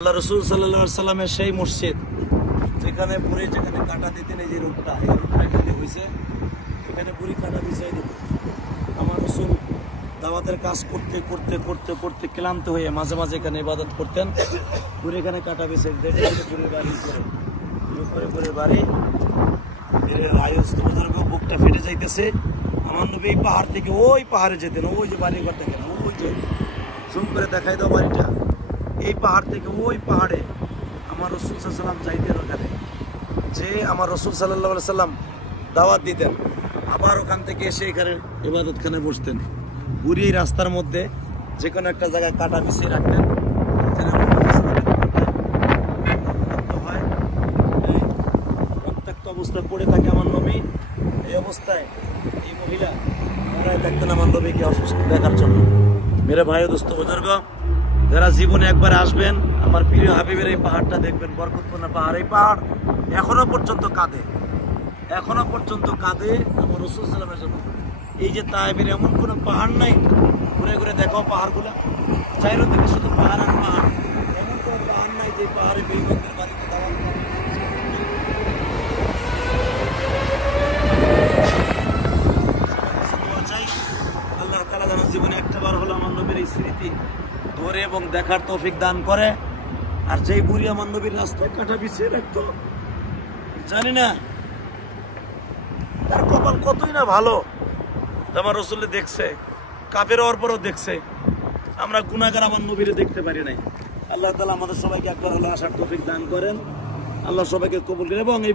আল্লাহ রসুল সাল্লাল্লাহু আলাইহি সাল্লামের সেই মসজিদ যেখানে বুড়ি যেখানে কাটা দিতেন, এই যে রোগটা এখানে হয়েছে, এখানে বুড়ি কাটা বিছাই দিত। আমার রসুল দাওয়াতের কাজ করতে করতে করতে করতে ক্লান্ত হয়ে মাঝে মাঝে এখানে ইবাদত করতেন। বুড়ি এখানে কাটা বিছাই দিতেন, বুড়ির বাড়ি করে বুড়ির বাড়ি বুকটা ফেটে যাইতেছে। আমার নবী এই পাহাড় থেকে ওই পাহাড়ে যেতেন, ওই যে বাড়ি ঘর দেখেন, ওই যে জুম করে দেখাই দাও বাড়িটা, এই পাহাড় থেকে ওই পাহাড়ে আমার রসুল সাল্লাম যাইতেন। ওখানে যে আমার রসুল সাল্লাল্লাহু আলাইহি সাল্লাম দাওয়াত দিতেন, আবার ওখান থেকে এসে এখানে ইবাদতখানে বসতেন। বুড়ি এই রাস্তার মধ্যে যে কোনো একটা জায়গায় কাটা বিছিয়ে রাখতেন, রক্তাক্ত অবস্থায় পড়ে থাকে আমার নবী। এই অবস্থায় এই মহিলা দাঁড়ায় থাকতেন আমার নবীকে অসুস্থ দেখার জন্য। মেরে ভাই দোস্ত বুজুর্গ, যারা জীবনে একবার আসবেন আমার প্রিয় হাবিবের এই পাহাড়টা দেখবেন, বরকতপূর্ণ পাহাড়। এই পাহাড় এখনো পর্যন্ত কাঁদে, এখনো পর্যন্ত কাঁদে আমার রাসূল সাল্লাল্লাহু আলাইহি ওয়াসাল্লাম। এই যে তায়েফের এমন কোনো পাহাড় নাই, ঘুরে ঘুরে দেখো পাহাড়গুলা, চারিদিকে শুধু পাহাড় আর পাহাড়। এমন কোনো পাহাড় নাই যে পাহাড়ে বেঈমানদের বাড়িতে দাওয়াত দেওয়া। আল্লাহ তাআলা যেন জীবনে একটাবার হলো আমার নবীর এই স্মৃতি ধরে এবং দেখার তৌফিক দান করে। আর যেই বুড়ি আমার নবীর রাস্তায় কাটা বিছিয়ে রাখতো, জানি না তার কপাল কতই না ভালো, আমার রসুল দেখছে, কাফের হওয়ার পরও দেখছে। আমরা গুনাহগার আমার নবীরে দেখতে পারি নাই। আল্লাহ তাআলা আমাদের সবাইকে একবার হলো আসার তৌফিক দান করেন। আল্লাহ সবাইকে কবুল করেন এবং এই